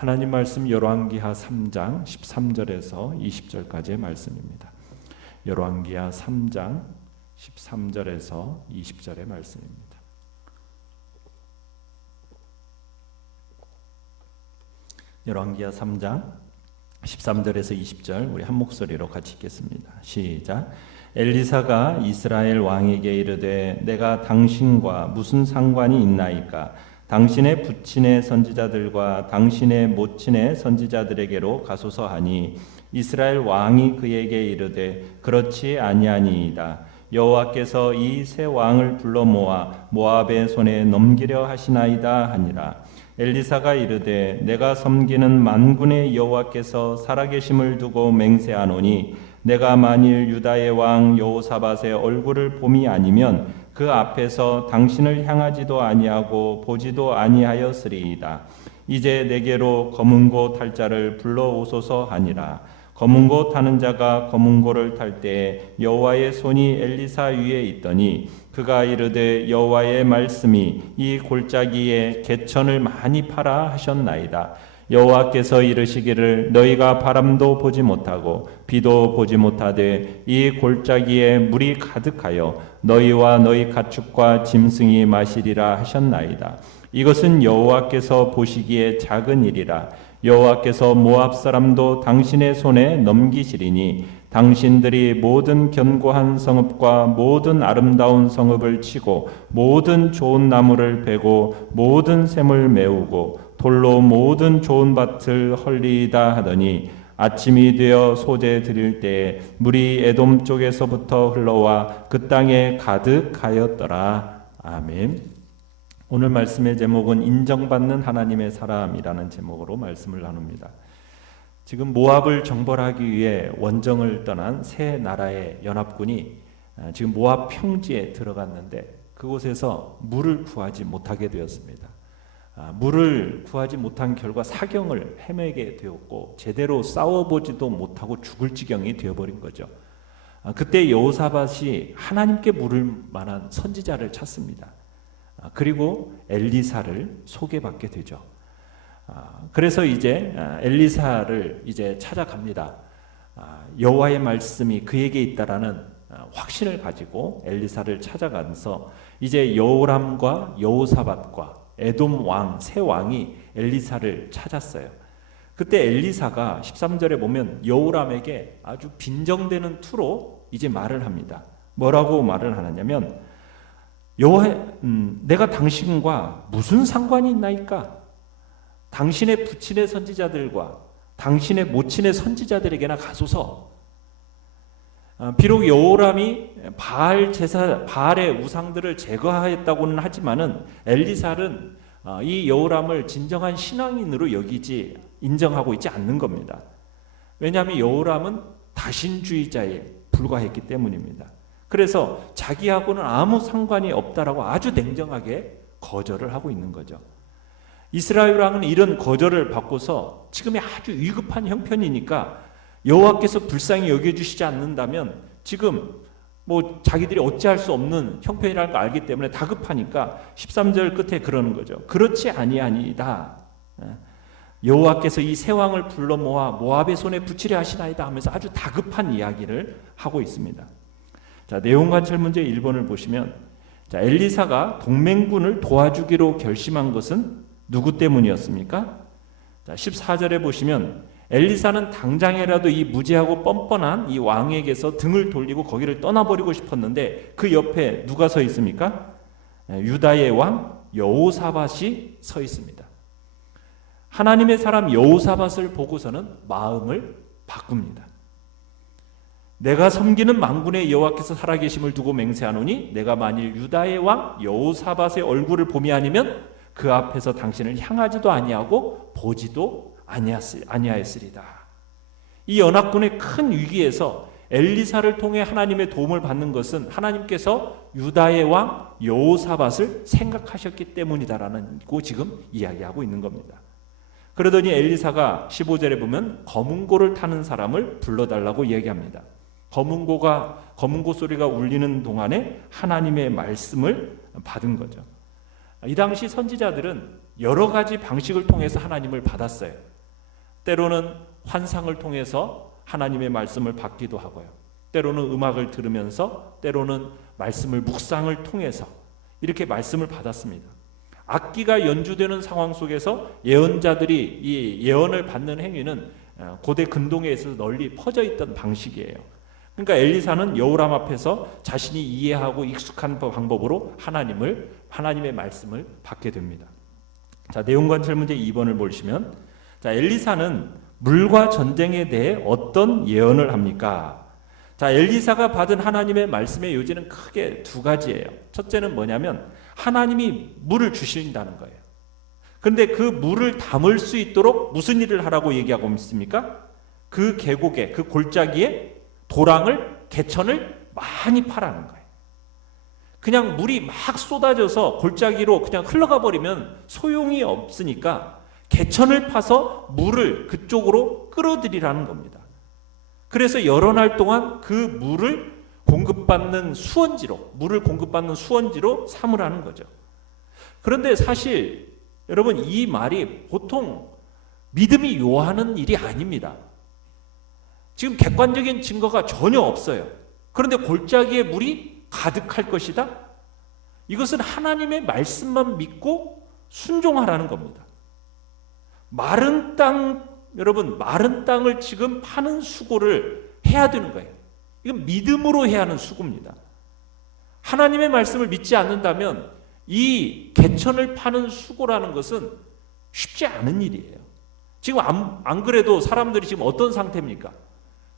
하나님 말씀 열왕기하 3장 13절에서 20절까지의 말씀입니다. 열왕기하 3장 13절에서 20절의 말씀입니다. 열왕기하 3장 13절에서 20절 우리 한 목소리로 같이 읽겠습니다. 시작. 엘리사가 이스라엘 왕에게 이르되 내가 당신과 무슨 상관이 있나이까? 당신의 부친의 선지자들과 당신의 모친의 선지자들에게로 가소서 하니 이스라엘 왕이 그에게 이르되 그렇지 아니하니이다. 여호와께서 이 세 왕을 불러 모아 모압의 손에 넘기려 하시나이다 하니라. 엘리사가 이르되 내가 섬기는 만군의 여호와께서 살아계심을 두고 맹세하노니 내가 만일 유다의 왕 여호사밧의 얼굴을 봄이 아니면 그 앞에서 당신을 향하지도 아니하고 보지도 아니하였으리이다. 이제 내게로 검은고 탈 자를 불러오소서 하니라. 검은고 타는 자가 검은고를 탈 때에 여호와의 손이 엘리사 위에 있더니 그가 이르되 여호와의 말씀이 이 골짜기에 개천을 많이 파라 하셨나이다. 여호와께서 이르시기를 너희가 바람도 보지 못하고 비도 보지 못하되 이 골짜기에 물이 가득하여 너희와 너희 가축과 짐승이 마시리라 하셨나이다. 이것은 여호와께서 보시기에 작은 일이라. 여호와께서 모압 사람도 당신의 손에 넘기시리니 당신들이 모든 견고한 성읍과 모든 아름다운 성읍을 치고 모든 좋은 나무를 베고 모든 샘을 메우고 돌로 모든 좋은 밭을 헐리이다 하더니 아침이 되어 소재 드릴 때에 물이 에돔 쪽에서부터 흘러와 그 땅에 가득하였더라. 아멘. 오늘 말씀의 제목은 인정받는 하나님의 사람이라는 제목으로 말씀을 나눕니다. 지금 모압을 정벌하기 위해 원정을 떠난 세 나라의 연합군이 지금 모압 평지에 들어갔는데 그곳에서 물을 구하지 못하게 되었습니다. 물을 구하지 못한 결과 사경을 헤매게 되었고 제대로 싸워보지도 못하고 죽을 지경이 되어버린 거죠. 그때 여호사밧이 하나님께 물을 만한 선지자를 찾습니다. 그리고 엘리사를 소개받게 되죠. 그래서 이제 엘리사를 이제 찾아갑니다. 여호와의 말씀이 그에게 있다라는 확신을 가지고 엘리사를 찾아가서 이제 여호람과 여호사밧과 에돔 왕, 세 왕이 엘리사를 찾았어요. 그때 엘리사가 13절에 보면 여호람에게 아주 빈정대는 투로 이제 말을 합니다. 뭐라고 말을 하느냐면 내가 당신과 무슨 상관이 있나이까? 당신의 부친의 선지자들과 당신의 모친의 선지자들에게나 가소서. 비록 여호람이 바알의 우상들을 제거하였다고는 하지만은 엘리사는 이 여호람을 진정한 신앙인으로 인정하고 있지 않는 겁니다. 왜냐하면 여호람은 다신주의자에 불과했기 때문입니다. 그래서 자기하고는 아무 상관이 없다라고 아주 냉정하게 거절을 하고 있는 거죠. 이스라엘 왕은 이런 거절을 받고서 지금이 아주 위급한 형편이니까 여호와께서 불쌍히 여겨주시지 않는다면 지금 자기들이 어찌할 수 없는 형편이라는 걸 알기 때문에 다급하니까 13절 끝에 그러는 거죠. 그렇지 아니하니이다. 여호와께서 이 세 왕을 불러 모아 모압의 손에 붙이려 하시나이다 하면서 아주 다급한 이야기를 하고 있습니다. 자, 내용 관찰 문제 1번을 보시면 엘리사가 동맹군을 도와주기로 결심한 것은 누구 때문이었습니까? 자, 14절에 보시면 엘리사는 당장이라도 이 무지하고 뻔뻔한 이 왕에게서 등을 돌리고 거기를 떠나버리고 싶었는데 그 옆에 누가 서 있습니까? 유다의 왕 여호사밧이 서 있습니다. 하나님의 사람 여호사밧을 보고서는 마음을 바꿉니다. 내가 섬기는 만군의 여호와께서 살아계심을 두고 맹세하노니 내가 만일 유다의 왕 여호사밧의 얼굴을 봄이 아니면 그 앞에서 당신을 향하지도 아니하고 보지도 아니하였으리다. 이 연합군의 큰 위기에서 엘리사를 통해 하나님의 도움을 받는 것은 하나님께서 유다의 왕 여호사밧을 생각하셨기 때문이다라는 거 지금 이야기하고 있는 겁니다. 그러더니 엘리사가 15절에 보면 검은고를 타는 사람을 불러달라고 이야기합니다. 검은고 소리가 울리는 동안에 하나님의 말씀을 받은 거죠. 이 당시 선지자들은 여러 가지 방식을 통해서 하나님을 받았어요. 때로는 환상을 통해서 하나님의 말씀을 받기도 하고요. 때로는 음악을 들으면서, 때로는 말씀을 묵상을 통해서 이렇게 말씀을 받았습니다. 악기가 연주되는 상황 속에서 예언자들이 이 예언을 받는 행위는 고대 근동에 있어서 널리 퍼져 있던 방식이에요. 그러니까 엘리사는 여호람 앞에서 자신이 이해하고 익숙한 방법으로 하나님의 말씀을 받게 됩니다. 자, 내용관찰 문제 2번을 보시면, 자, 엘리사는 물과 전쟁에 대해 어떤 예언을 합니까? 자, 엘리사가 받은 하나님의 말씀의 요지는 크게 두 가지예요. 첫째는 뭐냐면 하나님이 물을 주신다는 거예요. 그런데 그 물을 담을 수 있도록 무슨 일을 하라고 얘기하고 있습니까? 그 계곡에, 그 골짜기에 개천을 많이 파라는 거예요. 그냥 물이 막 쏟아져서 골짜기로 그냥 흘러가 버리면 소용이 없으니까 개천을 파서 물을 그쪽으로 끌어들이라는 겁니다. 그래서 여러 날 동안 그 물을 공급받는 수원지로 삼으라는 거죠. 그런데 사실 여러분, 이 말이 보통 믿음이 요하는 일이 아닙니다. 지금 객관적인 증거가 전혀 없어요. 그런데 골짜기에 물이 가득할 것이다? 이것은 하나님의 말씀만 믿고 순종하라는 겁니다. 마른 땅을 지금 파는 수고를 해야 되는 거예요. 이건 믿음으로 해야 하는 수고입니다. 하나님의 말씀을 믿지 않는다면 이 개천을 파는 수고라는 것은 쉽지 않은 일이에요. 지금 안 그래도 사람들이 지금 어떤 상태입니까?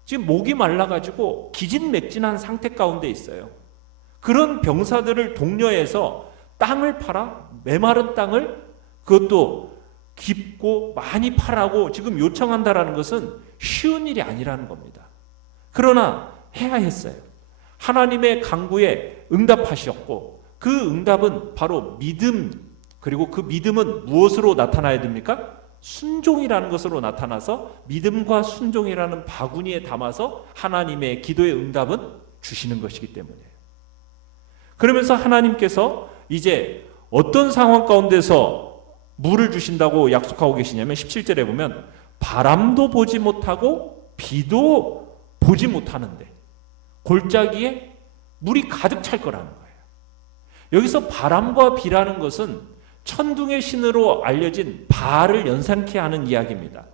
지금 목이 말라가지고 기진맥진한 상태 가운데 있어요. 그런 병사들을 독려해서 땅을 팔아, 메마른 땅을, 그것도 깊고 많이 파라고 지금 요청한다라는 것은 쉬운 일이 아니라는 겁니다. 그러나 해야 했어요. 하나님의 간구에 응답하셨고, 그 응답은 바로 믿음, 그리고 그 믿음은 무엇으로 나타나야 됩니까? 순종이라는 것으로 나타나서 믿음과 순종이라는 바구니에 담아서 하나님의 기도의 응답은 주시는 것이기 때문이에요. 그러면서 하나님께서 이제 어떤 상황 가운데서 물을 주신다고 약속하고 계시냐면 17절에 보면 바람도 보지 못하고 비도 보지 못하는데 골짜기에 물이 가득 찰 거라는 거예요. 여기서 바람과 비라는 것은 천둥의 신으로 알려진 바알을 연상케 하는 이야기입니다.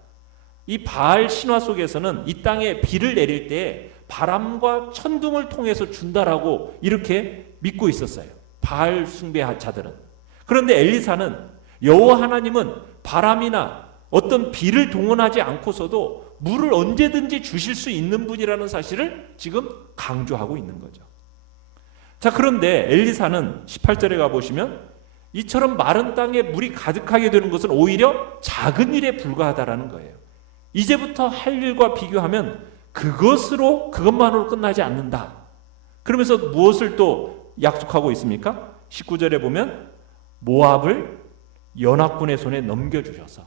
이 바알 신화 속에서는 이 땅에 비를 내릴 때 바람과 천둥을 통해서 준다라고 이렇게 믿고 있었어요. 바알 숭배자들은. 그런데 엘리사는 여호와 하나님은 바람이나 어떤 비를 동원하지 않고서도 물을 언제든지 주실 수 있는 분이라는 사실을 지금 강조하고 있는 거죠. 자, 그런데 엘리사는 18절에 가보시면 이처럼 마른 땅에 물이 가득하게 되는 것은 오히려 작은 일에 불과하다라는 거예요. 이제부터 할 일과 비교하면 그것만으로 끝나지 않는다. 그러면서 무엇을 또 약속하고 있습니까? 19절에 보면 모압을 연합군의 손에 넘겨주셔서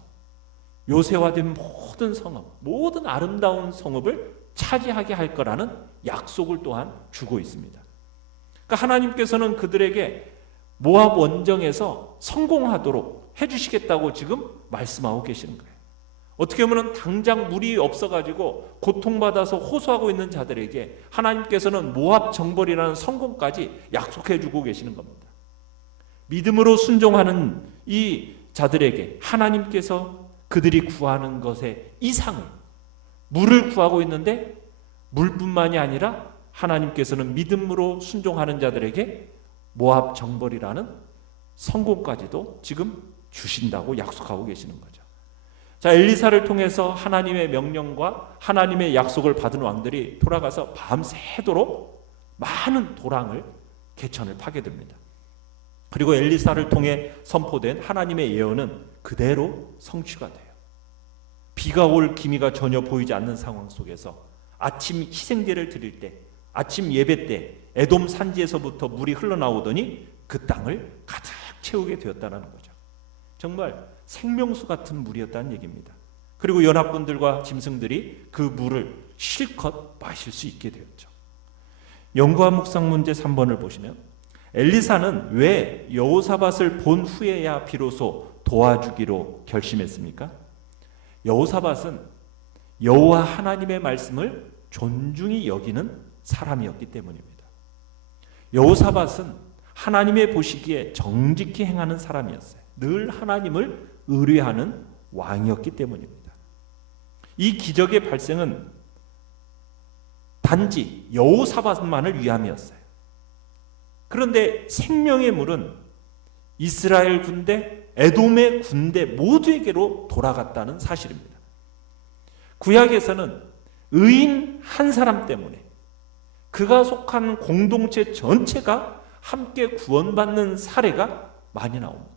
요새화된 모든 성읍, 모든 아름다운 성읍을 차지하게 할 거라는 약속을 또한 주고 있습니다. 그러니까 하나님께서는 그들에게 모압 원정에서 성공하도록 해주시겠다고 지금 말씀하고 계시는 거예요. 어떻게 보면 당장 물이 없어가지고 고통받아서 호소하고 있는 자들에게 하나님께서는 모압 정벌이라는 성공까지 약속해주고 계시는 겁니다. 믿음으로 순종하는 이 자들에게 하나님께서 그들이 구하는 것의 이상을, 물을 구하고 있는데 물뿐만이 아니라 하나님께서는 믿음으로 순종하는 자들에게 모압 정벌이라는 성공까지도 지금 주신다고 약속하고 계시는 거죠. 자, 엘리사를 통해서 하나님의 명령과 하나님의 약속을 받은 왕들이 돌아가서 밤새도록 많은 개천을 파게 됩니다. 그리고 엘리사를 통해 선포된 하나님의 예언은 그대로 성취가 돼요. 비가 올 기미가 전혀 보이지 않는 상황 속에서 아침 희생제를 드릴 때, 아침 예배 때 에돔 산지에서부터 물이 흘러나오더니 그 땅을 가득 채우게 되었다는 거죠. 정말 생명수 같은 물이었다는 얘기입니다. 그리고 연합군들과 짐승들이 그 물을 실컷 마실 수 있게 되었죠. 연구와 묵상 문제 3번을 보시면 엘리사는 왜 여호사밧을 본 후에야 비로소 도와주기로 결심했습니까? 여호사밧은 여호와 하나님의 말씀을 존중히 여기는 사람이었기 때문입니다. 여호사밧은 하나님의 보시기에 정직히 행하는 사람이었어요. 늘 하나님을 의뢰하는 왕이었기 때문입니다. 이 기적의 발생은 단지 여호사밧만을 위함이었어요. 그런데 생명의 물은 이스라엘 군대, 에돔의 군대 모두에게로 돌아갔다는 사실입니다. 구약에서는 의인 한 사람 때문에 그가 속한 공동체 전체가 함께 구원받는 사례가 많이 나옵니다.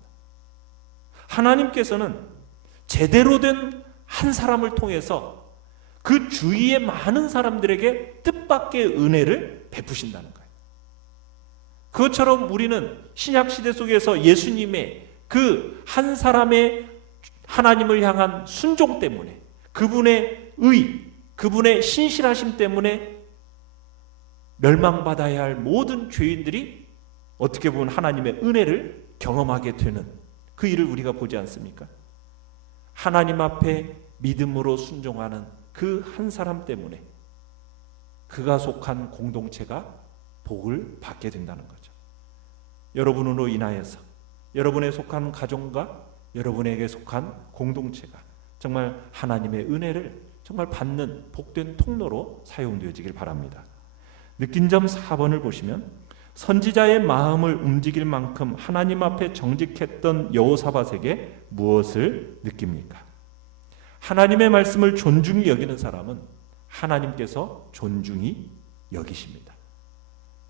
하나님께서는 제대로 된 한 사람을 통해서 그 주위의 많은 사람들에게 뜻밖의 은혜를 베푸신다는 거예요. 그것처럼 우리는 신약시대 속에서 예수님의 그 한 사람의 하나님을 향한 순종 때문에, 그분의 의, 그분의 신실하심 때문에 멸망받아야 할 모든 죄인들이 어떻게 보면 하나님의 은혜를 경험하게 되는 그 일을 우리가 보지 않습니까? 하나님 앞에 믿음으로 순종하는 그 한 사람 때문에 그가 속한 공동체가 복을 받게 된다는 거죠. 여러분으로 인하여서 여러분의 속한 가정과 여러분에게 속한 공동체가 정말 하나님의 은혜를 정말 받는 복된 통로로 사용되어지길 바랍니다. 느낀 점 4번을 보시면 선지자의 마음을 움직일 만큼 하나님 앞에 정직했던 여호사밧에게 무엇을 느낍니까? 하나님의 말씀을 존중히 여기는 사람은 하나님께서 존중히 여기십니다.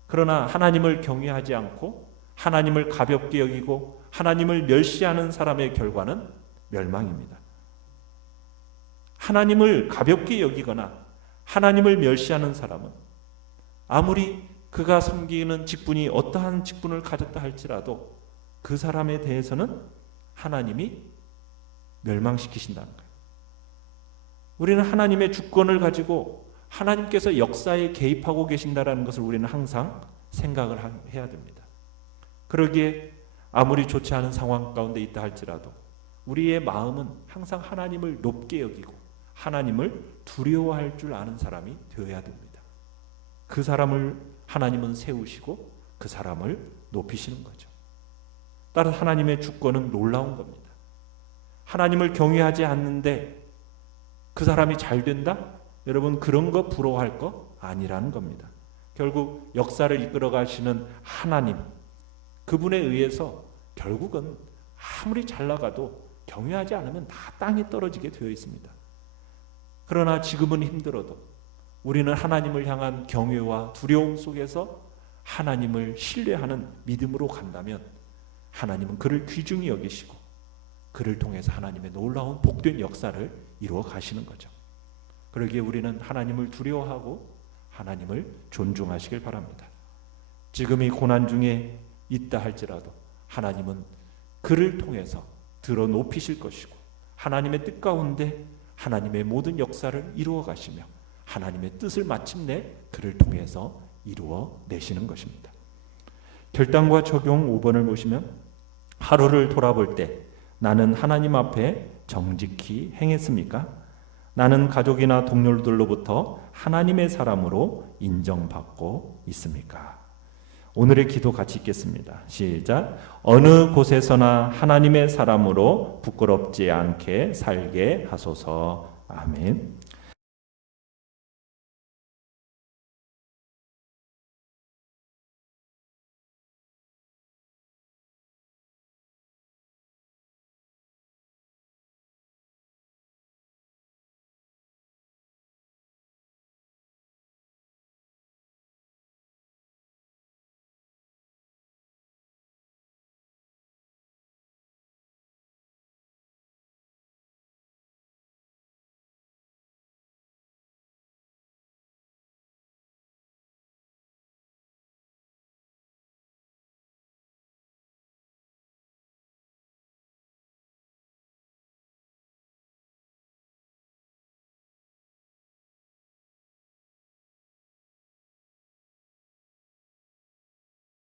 그러나 하나님을 경외하지 않고 하나님을 가볍게 여기고 하나님을 멸시하는 사람의 결과는 멸망입니다. 하나님을 가볍게 여기거나 하나님을 멸시하는 사람은 아무리 그가 섬기는 직분이 어떠한 직분을 가졌다 할지라도 그 사람에 대해서는 하나님이 멸망시키신다는 거예요. 우리는 하나님의 주권을 가지고 하나님께서 역사에 개입하고 계신다는 것을 우리는 항상 생각을 해야 됩니다. 그러기에 아무리 좋지 않은 상황 가운데 있다 할지라도 우리의 마음은 항상 하나님을 높게 여기고 하나님을 두려워할 줄 아는 사람이 되어야 됩니다. 그 사람을 하나님은 세우시고 그 사람을 높이시는 거죠. 따라서 하나님의 주권은 놀라운 겁니다. 하나님을 경외하지 않는데 그 사람이 잘 된다? 여러분 그런 거 부러워할 거 아니라는 겁니다. 결국 역사를 이끌어 가시는 하나님, 그분에 의해서 결국은 아무리 잘 나가도 경외하지 않으면 다 땅에 떨어지게 되어 있습니다. 그러나 지금은 힘들어도 우리는 하나님을 향한 경외와 두려움 속에서 하나님을 신뢰하는 믿음으로 간다면 하나님은 그를 귀중히 여기시고 그를 통해서 하나님의 놀라운 복된 역사를 이루어 가시는 거죠. 그러기에 우리는 하나님을 두려워하고 하나님을 존중하시길 바랍니다. 지금 이 고난 중에 있다 할지라도 하나님은 그를 통해서 들어 높이실 것이고 하나님의 뜻 가운데 하나님의 모든 역사를 이루어 가시며 하나님의 뜻을 마침내 그를 통해서 이루어 내시는 것입니다. 결단과 적용 5번을 보시면 하루를 돌아볼 때 나는 하나님 앞에 정직히 행했습니까? 나는 가족이나 동료들로부터 하나님의 사람으로 인정받고 있습니까? 오늘의 기도 같이 읽겠습니다. 시작. 어느 곳에서나 하나님의 사람으로 부끄럽지 않게 살게 하소서. 아멘.